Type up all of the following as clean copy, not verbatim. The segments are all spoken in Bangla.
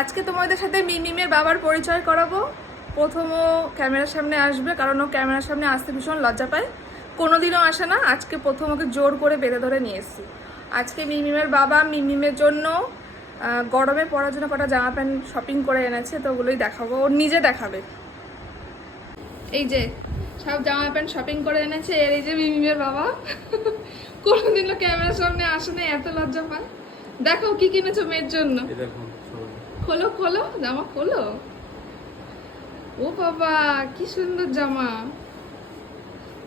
আজকে তোমাদের সাথে মিমিমের বাবার পরিচয় করাবো। প্রথম ও ক্যামেরার সামনে আসবে, কারণ ও ক্যামেরার সামনে আসতে ভীষণ লজ্জা পায়, কোনোদিনও আসে না। আজকে প্রথম ওকে জোর করে বেঁধে ধরে নিয়ে এসেছি। আজকে মিমিমের বাবা মিমিমের জন্য গরমে পরার জন্য কটা জামা প্যান্ট শপিং করে এনেছে, তো ওগুলোই দেখাবো, ও নিজে দেখাবে। এই যে সব জামা প্যান্ট শপিং করে এনেছে, এর এই যে মিমিমের বাবা কোনোদিনও ক্যামেরার সামনে আসে না, এত লজ্জা পায়। দেখো কি কিনেছো মেয়ের জন্য, খোলো খোলো জামা খোলো। ও বাবা কি সুন্দর জামা,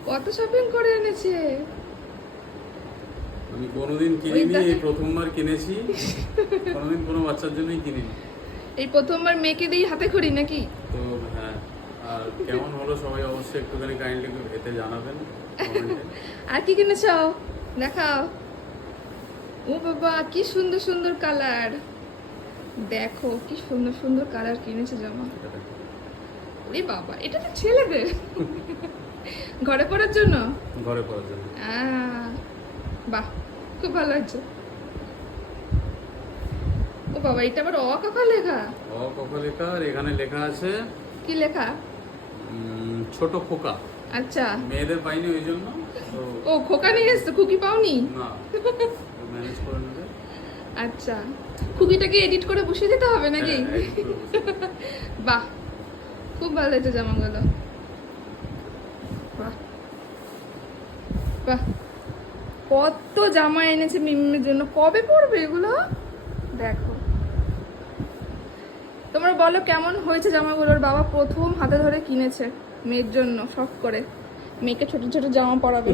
কত শপিং করে এনেছে। আমি কোনোদিন কিনিনি, এই প্রথমবার কিনেছি। কোনোদিন কোনো বাচ্চার জন্যই কিনিনি, এই প্রথমবার মেয়েকে দিই হাতে খড়ি নাকি? তো হ্যাঁ। আর কেমন হলো সবাই অবশ্যই একটুখানি কাইন্ডলি এতে জানাবেন কমেন্টে। আর কি কিনেছো দেখাও। ও বাবা কি সুন্দর সুন্দর কালার, দেখো কি সুন্দর সুন্দর কালার কিনেছে জামা। ওরে বাবা, এটা তো ছেলেদের ঘরে পরার জন্য। ঘরে পরার জন্য। বাহ, খুব ভালো হয়েছে। ও বাবা, এটা আবার অ কাকা লেখা। অ কাকা লেখা, আর এখানে লেখা আছে কি লেখা? ছোট খোকা। আচ্ছা, মেয়েদের পাইনি ওই জন্য। ও খোকা নিয়ে এসছে, খুকি পাওনি? না, ম্যানেজ করে নেবে। আচ্ছা, খুকিটাকে এডিট করে বসিয়ে দিতে হবে নাকি? বাহ, খুব ভালো হয়েছে জামাগুলো। বাহ বাহ, কত জামা এনেছে মিমিমের জন্য, কবে পরবে এগুলো? দেখো, তোমরা বলো কেমন হয়েছে জামাগুলোর। বাবা প্রথম হাতে ধরে কিনেছে মেয়ের জন্য, শখ করে মেয়েকে ছোট ছোট জামা পরাবে।